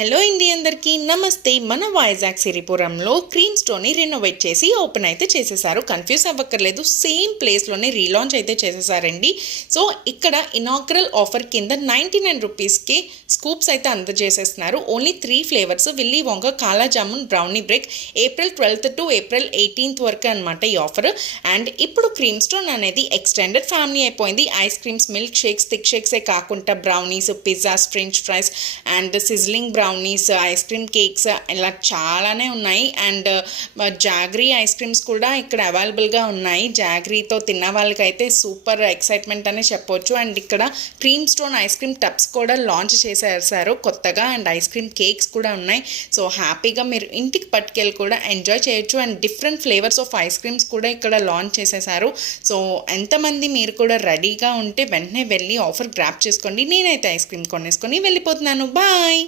Hello ఇండి అందరికీ నమస్తే. మన వైజాగ్ సిరిపురంలో క్రీమ్ స్టోర్ని రెనోవేట్ చేసి ఓపెన్ అయితే చేసేసారు. కన్ఫ్యూజ్ అవ్వక్కర్లేదు. సేమ్ ప్లేస్లోనే రీలాంచ్ అయితే చేసేసారండి. సో ఇక్కడ ఇనాగ్రల్ ఆఫర్ కింద నైంటీ నైన్ రూపీస్కి స్కూప్స్ అయితే అందజేసేస్తున్నారు. Only three flavours Willy Wonka kala jamun brownie break April twelfth to April eighteenth వరకు అనమాట ఈ ఆఫర్ అండ్ ఇప్పుడు క్రీమ్ స్టోన్ అనేది ఎక్స్టెండెడ్ ఫ్యామిలీ అయిపోయింది. Ice creams milk shakes thick షేక్సే కాకుండా brownies pizzas french fries and sizzling brown brownies ice cream cakes ఇలా చాలానే ఉన్నాయి. And uh, jaggery ice creams కూడా ఇక్కడ అవైలబుల్గా ఉన్నాయి. జాగ్రీతో తిన్న వాళ్ళకైతే సూపర్ ఎక్సైట్మెంట్ అనే చెప్పొచ్చు. అండ్ ఇక్కడ Cream Stone ice cream tubs కూడా లాంచ్ చేసేసారు కొత్తగా అండ్ ఐస్ క్రీమ్ కేక్స్ కూడా ఉన్నాయి. సో హ్యాపీగా మీరు ఇంటికి పట్టుకెళ్ళి కూడా ఎంజాయ్ చేయొచ్చు. And different flavours of ice creams కూడా ఇక్కడ లాంచ్ చేసేసారు. సో ఎంతమంది మీరు కూడా రెడీగా ఉంటే వెంటనే వెళ్ళి ఆఫర్ గ్రాప్ చేసుకోండి. నేనైతే ఐస్ క్రీమ్ కొనేసుకొని వెళ్ళిపోతున్నాను. బాయ్!